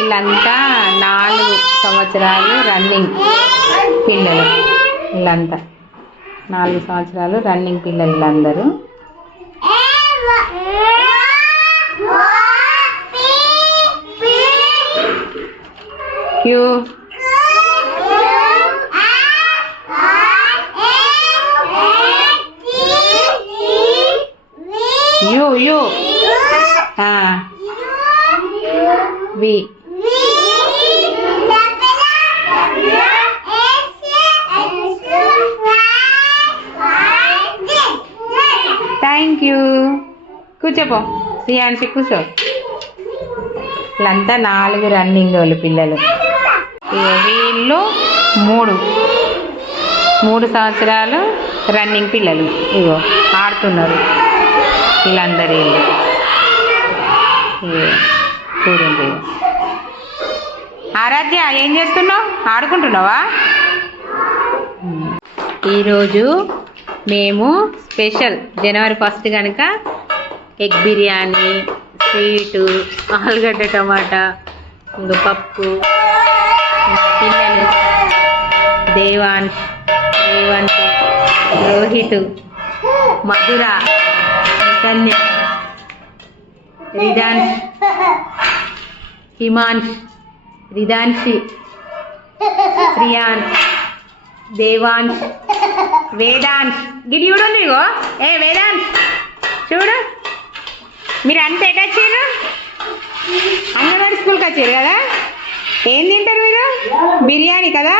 వీళ్ళంతా 4 సంవత్సరాలు రన్నింగ్ పిల్లలు. వీళ్ళంతా 4 సంవత్సరాలు రన్నింగ్ పిల్లలు వీళ్ళందరూ. క్యూ యూ యూ వి థ్యాంక్ యూ. కూర్చోపో శ్రీయాన్సి కూర్చో. వీళ్ళంతా 4 రన్నింగ్ వాళ్ళు పిల్లలు. వీళ్ళు 3 సంవత్సరాలు రన్నింగ్ పిల్లలు. ఇగో ఆడుతున్నారు వీళ్ళందరూ. చూడండి. ఆరాధ్య ఏం చేస్తున్నావు? ఆడుకుంటున్నావా? ఈరోజు మేము స్పెషల్ జనవరి 1 కనుక ఎగ్ బిర్యానీ, స్వీటు, ఆలుగడ్డ టమాటా, ఇంకా పప్పు. పిల్లలు దేవాంశ్, రేవంత్, రోహిత్, మధుర, చైతన్య, రిదాంశ్, హిమాంశ్, రిదాంశి, ప్రియాన్, దేవాంశ్, వేదాంశ్. గిడి చూడండి. ఇగో వేదాంశ్ చూడు. మీరు అంత ఎటు వచ్చారు? అంగన్వాడీ స్కూల్కి వచ్చారు కదా. ఏం తింటారు మీరు? బిర్యానీ కదా.